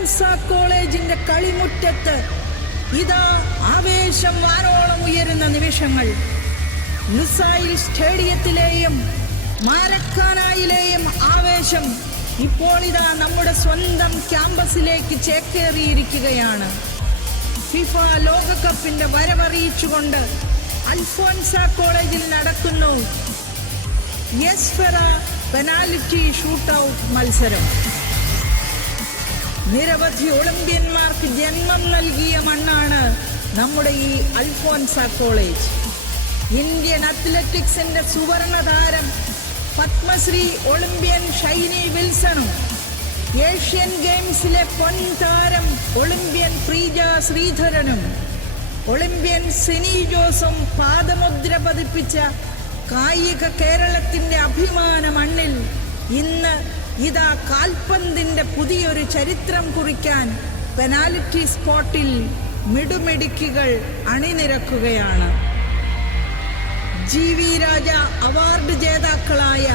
അൽഫോൻസ കോളേജിന്റെ കളിമുറ്റത്ത് ഇതാ ആവേശം വാനോളം ഉയരുന്ന നിമിഷങ്ങൾ. ലുസൈൽ സ്റ്റേഡിയത്തിലെയും മാരക്കാനായിലെയും ആവേശം ഇപ്പോൾ ഇതാ നമ്മുടെ സ്വന്തം ക്യാമ്പസിലേക്ക് ചേക്കേറിയിരിക്കുകയാണ്. ഫിഫ ലോകകപ്പിന്റെ വരവറിയിച്ചുകൊണ്ട് അൽഫോൻസ കോളേജിൽ നടക്കുന്നു യെസ്ഫെറ പെനാൽറ്റി ഷൂട്ടൌട്ട് മത്സരം. നിരവധി ഒളിമ്പ്യന്മാർക്ക് ജന്മം നൽകിയ മണ്ണാണ് നമ്മുടെ ഈ അൽഫോൻസ കോളേജ്. ഇന്ത്യൻ അത്ലറ്റിക്സിന്റെ സുവർണ താരം പത്മശ്രീ ഒളിമ്പ്യൻ ഷൈനി വിൽസണും ഏഷ്യൻ ഗെയിംസിലെ പൊൻതാരം ഒളിമ്പ്യൻ പ്രീജ ശ്രീധരനും ഒളിമ്പ്യൻ സിനി ജോസും പാദമുദ്ര പതിപ്പിച്ച കായിക കേരളത്തിന്റെ അഭിമാന മണ്ണിൽ ഇന്ന് ഇതാ കാൽപന്തിന്റെ പുതിയൊരു ചരിത്രം കുറിക്കാൻ പെനാൽറ്റി സ്പോട്ടിൽ മിടുമിടുക്കികൾ അണിനിരക്കുകയാണ്. GV രാജ അവാർഡ് ജേതാക്കളായ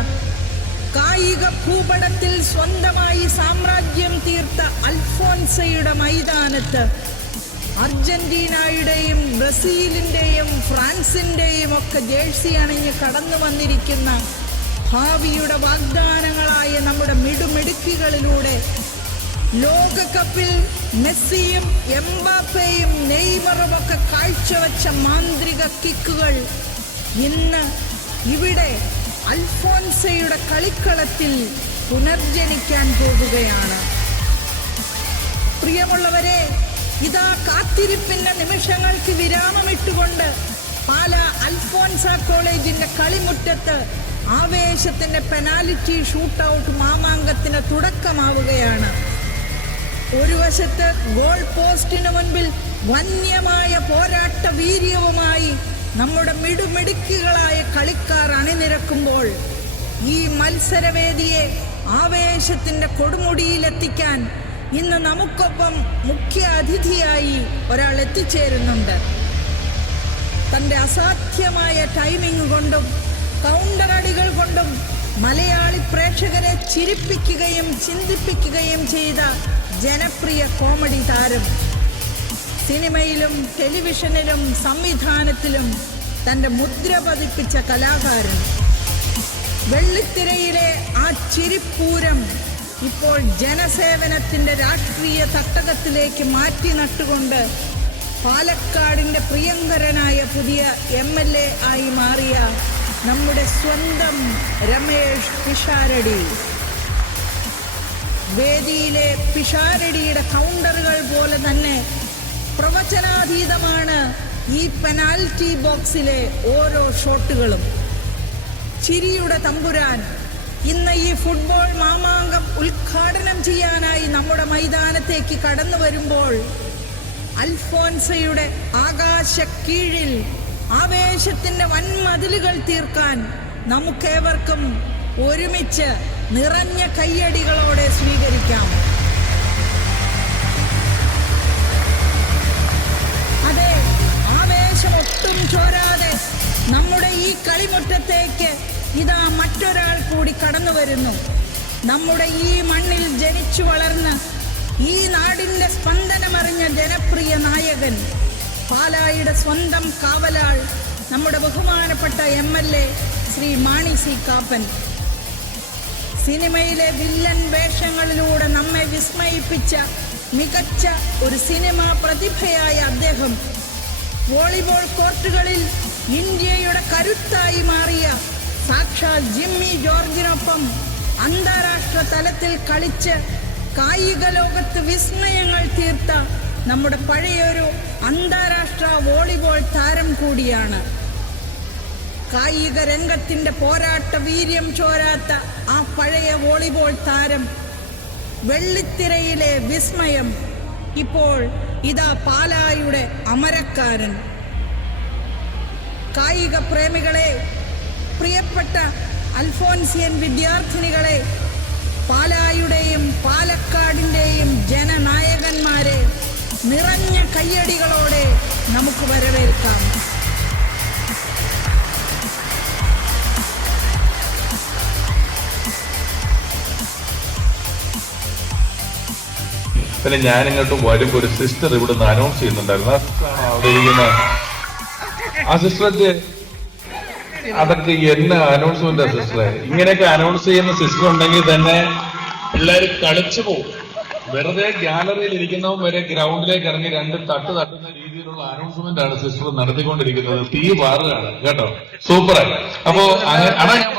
കായിക ഭൂപടത്തിൽ സ്വന്തമായി സാമ്രാജ്യം തീർത്ത അൽഫോൻസയുടെ മൈതാനത്ത് അർജന്റീനയുടെയും ബ്രസീലിന്റെയും ഫ്രാൻസിന്റെയും ഒക്കെ ജേഴ്സി അണിഞ്ഞ് കടന്നു വന്നിരിക്കുന്ന ഭാവിയുടെ വാഗ്ദാനങ്ങളായ നമ്മുടെ മിടുമിടുക്കികളിലൂടെ ലോകകപ്പിൽ മെസ്സിയും എംബാപ്പയും നെയ്മറും ഒക്കെ കാഴ്ചവെച്ച മാന്ത്രിക കിക്കുകൾ ഇന്ന് ഇവിടെ അൽഫോൻസയുടെ കളിക്കളത്തിൽ പുനർജനിക്കാൻ പോകുകയാണ്. പ്രിയമുള്ളവരെ, ഇതാ കാത്തിരിപ്പിന്റെ നിമിഷങ്ങൾക്ക് വിരാമമിട്ടുകൊണ്ട് പാലാ അൽഫോൻസ കോളേജിന്റെ കളിമുറ്റത്ത് ആവേശത്തിന്റെ പെനാൽറ്റി ഷൂട്ടൌട്ട് മാമാങ്കത്തിന് തുടക്കമാവുകയാണ്. ഒരു വശത്ത് ഗോൾ പോസ്റ്റിന് മുൻപിൽ വന്യമായ പോരാട്ട വീര്യവുമായി നമ്മുടെ മിടുമിടുക്കികളായ കളിക്കാർ അണിനിരക്കുമ്പോൾ ഈ മത്സരവേദിയെ ആവേശത്തിന്റെ കൊടുമുടിയിലെത്തിക്കാൻ ഇന്ന് നമുക്കൊപ്പം മുഖ്യ അതിഥിയായി ഒരാൾ എത്തിച്ചേരുന്നുണ്ട്. തന്റെ അസാധ്യമായ ടൈമിംഗ് കൊണ്ടും കൗണ്ടർ അടികൾ കൊണ്ടും മലയാളി പ്രേക്ഷകരെ ചിരിപ്പിക്കുകയും ചിന്തിപ്പിക്കുകയും ചെയ്ത ജനപ്രിയ കോമഡി താരം, സിനിമയിലും ടെലിവിഷനിലും സംവിധാനത്തിലും തന്റെ മുദ്ര പതിപ്പിച്ച കലാകാരൻ, വെള്ളിത്തിരയിലെ ആ ചിരിപ്പൂരം ഇപ്പോൾ ജനസേവനത്തിന്റെ രാഷ്ട്രീയ തട്ടകത്തിലേക്ക് മാറ്റി നട്ടുകൊണ്ട് പാലക്കാടിന്റെ പ്രിയങ്കരനായ പുതിയ MLA ആയി മാറിയ നമ്മുടെ സ്വന്തം രമേഷ് പിഷാരടി. വേദിയിലെ പിഷാരടിയുടെ കൗണ്ടറുകൾ പോലെ തന്നെ പ്രവചനാതീതമാണ് ഈ പെനാൽറ്റി ബോക്സിലെ ഓരോ ഷോട്ടുകളും. ചിരിയുടെ തമ്പുരാൻ ഇന്ന് ഈ ഫുട്ബോൾ മാമാങ്കം ഉദ്ഘാടനം ചെയ്യാനായി നമ്മുടെ മൈതാനത്തേക്ക് കടന്നു വരുമ്പോൾ അൽഫോൻസയുടെ ആകാശ കീഴിൽ ആവേശത്തിന്റെ വൻമതിലുകൾ തീർക്കാൻ നമുക്കേവർക്കും ഒരുമിച്ച് നിറഞ്ഞ കയ്യടികളോടെ സ്വീകരിക്കാം. അതെ, ആവേശമൊട്ടും ചോരാതെ നമ്മുടെ ഈ കളിമുറ്റത്തേക്ക് ഇതാ മറ്റൊരാൾ കൂടി കടന്നു വരുന്നു. നമ്മുടെ ഈ മണ്ണിൽ ജനിച്ചു വളർന്ന് ഈ നാടിന്റെ സ്പന്ദനമറിഞ്ഞ ജനപ്രിയ നായകൻ, പാലായുടെ സ്വന്തം കാവലാൾ, നമ്മുടെ ബഹുമാനപ്പെട്ട MLA ശ്രീ മാണി C കാപ്പൻ. സിനിമയിലെ വില്ലൻ വേഷങ്ങളിലൂടെ നമ്മെ വിസ്മയിപ്പിച്ച മികച്ച ഒരു സിനിമാ പ്രതിഭയായ അദ്ദേഹം വോളിബോൾ കോർട്ടുകളിൽ ഇന്ത്യയുടെ കരുത്തായി മാറിയ സാക്ഷാൽ ജിമ്മി ജോർജിനൊപ്പം അന്താരാഷ്ട്ര തലത്തിൽ കളിച്ച് കായിക ലോകത്ത് വിസ്മയങ്ങൾ തീർത്ത നമ്മുടെ പഴയൊരു അന്താരാഷ്ട്ര വോളിബോൾ താരം കൂടിയാണ്. കായിക രംഗത്തിന്റെ പോരാട്ട വീര്യം ചോരാത്ത ആ പഴയ വോളിബോൾ താരം, വെള്ളിത്തിരയിലെ വിസ്മയം, ഇപ്പോൾ ഇതാ പാലായുടെ അമരക്കാരൻ. കായിക പ്രേമികളെ, പ്രിയപ്പെട്ട അൽഫോൻസിയൻ വിദ്യാർത്ഥിനികളെ, പാലായുടെയും പാലക്കാടിന്റെയും ജനനായകന്മാരെ നിറഞ്ഞ കയ്യടികളോടെ നമുക്ക് വരവേൽക്കാം. പിന്നെ ഞാൻ ഇങ്ങോട്ട് വരുമ്പോ ഒരു സിസ്റ്റർ ഇവിടുന്ന് അനൗൺസ് ചെയ്യുന്നുണ്ടായിരുന്നു. ആ സിസ്റ്ററാണ് അവിടെ ഇരിക്കുന്ന ആ സിസ്റ്റർക്ക് അതൊക്കെ എന്നെ അനൗൺസ്മെന്റ് സിസ്റ്ററെ. ഇങ്ങനെയൊക്കെ അനൗൺസ് ചെയ്യുന്ന സിസ്റ്റർ ഉണ്ടെങ്കിൽ തന്നെ പിള്ളേർ കളിച്ചു പോകും. വെറുതെ ഗ്യാലറിയിൽ ഇരിക്കുന്നവൻ വരെ ഗ്രൗണ്ടിലേക്ക് ഇറങ്ങി രണ്ട് തട്ടുന്ന രീതിയിലുള്ള അനൗൺസ്മെന്റ് ആണ് സിസ്റ്റർ നടത്തിക്കൊണ്ടിരിക്കുന്നത്. തീ പാറുകയാണ് കേട്ടോ. സൂപ്പറായി. അപ്പോ അതാ ഞാൻ